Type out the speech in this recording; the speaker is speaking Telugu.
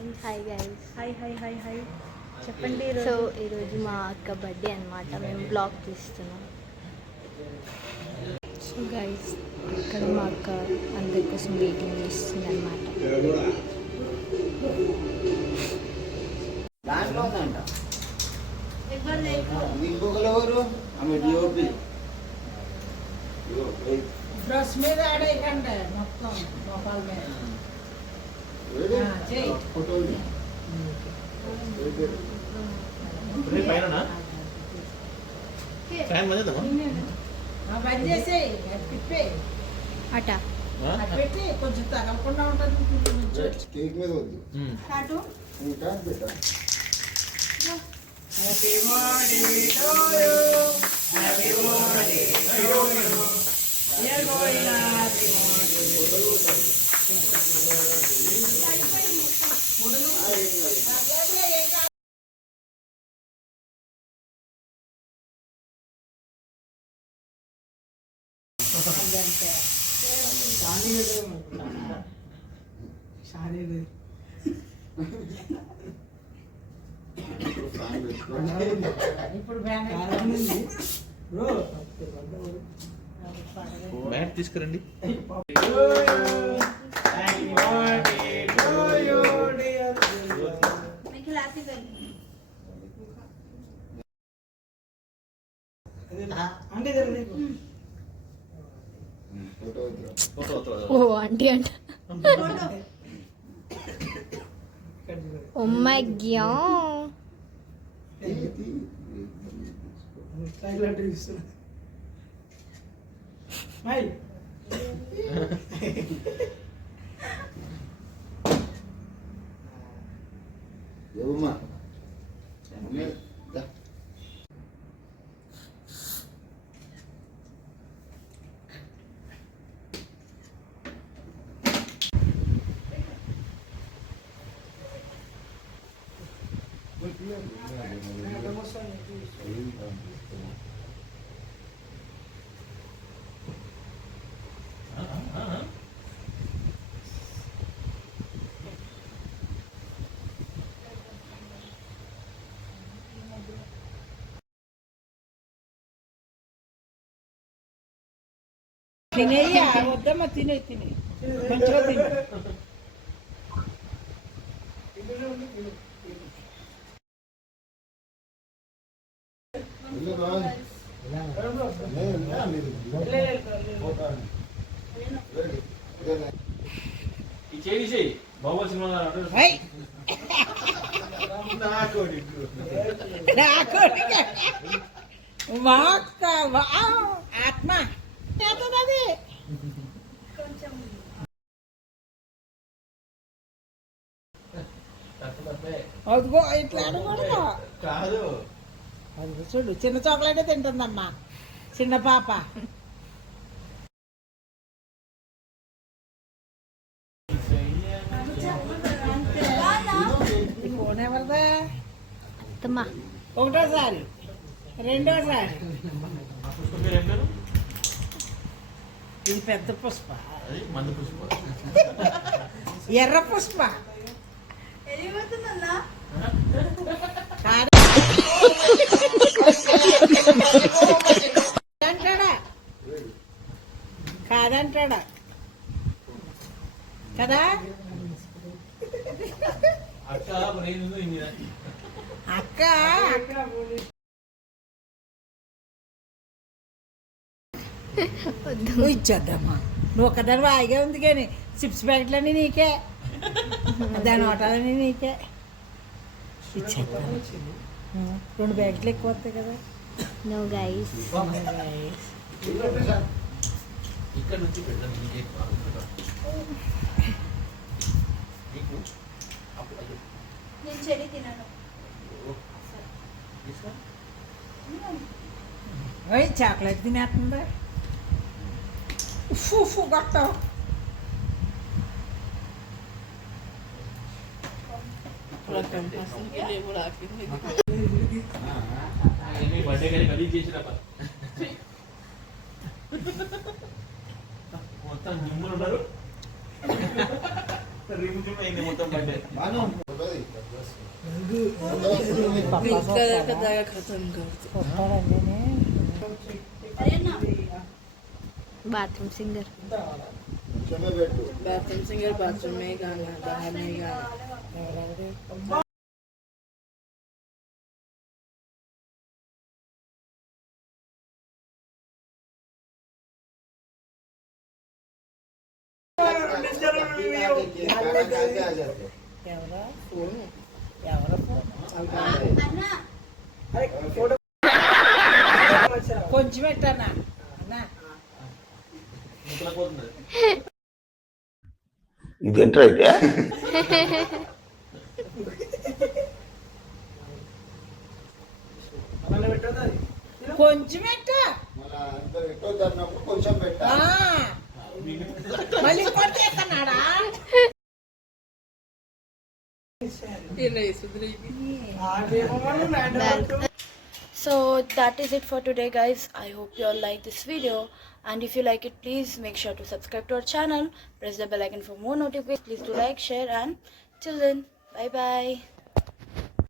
Hi guys. Hi hi hi hi చెప్పండి. సో ఈరోజు మా అక్క బర్త్డే అనమాట. మేము బ్లాగ్ తీస్తున్నాం. సో గైస్ ఇక్కడ మా అక్క అందరి కోసం వెయిటింగ్ చేస్తుంది అనమాట. డ్రెస్ మీద ఆడేయకండి మొత్తం మోకాల మీద బంద్ చేసేయి తిప్పే అట పెట్టి కొంచెం తగలకుండా ఉంటుంది. కేక్ మీద వద్దు. Happy birthday to you, happy birthday to you, dear గోయిలా ఇప్పుడు బ్యాట్ తీసుకురండి. ఓ ఆంటీ అంట. Oh my god. ఏమమ్మా తినేయ్యా వద్దమ్మా తినే మంచిగా తినే ఆత్మ అది అదిగో ఇట్లా ఆడకూడదు కాదు, అదిగో చూడు చిన్న చాక్లెట్ తింటుందమ్మా చిన్న పాప. ఈ ఫోన్ ఎవరిదా? అత్తమ్మా ఒకటోసారి రెండోసారి. ఇది పెద్ద పుష్ప, మందు పుష్ప, ఎర్ర పుష్ప. కాదంటాడా కాదంటాడా కదా అక్క అక్క. ఇచ్చేద్దామా నువ్వు ఒక్కదాని వాయిగా ఉంది కానీ చిప్స్ ప్యాకెట్లన్నీ నీకే, దాని హోటలన్నీ నీకే ఇచ్చేద్దాం. 2 బ్యాగులు ఎక్కువ వస్తాయి కదా. No guys. ఇక్కడ నుంచి పెడదాం. నేను చెడి తినను. చాక్లెట్ తినేస్తుందా? ఉఫ్ ఉఫ్ కొట్టం. బర్త్డే కానీ గలీజ్ చేసిరా మొత్తం జిమ్ములు ఉన్నారు. రిమ్ జిమ్ అయింది మొత్తం birthday. Bathroom singer bathroom singer bathroom में गाना बाहर नहीं गाना కొంచెం పెట్టానా అన్నా ముక్కలపోతున్నది ఇదేంట్రా అయితే కొంచెం పెట్టా కొంచెం పెట్టా మళ్ళీ కొడితే ఎక్కన్నాడా So that is it for today, guys. I hope you all like this video, and if you like it, please make sure to subscribe to our channel, press the bell icon for more notifications. Please do like, share, and till then, bye bye.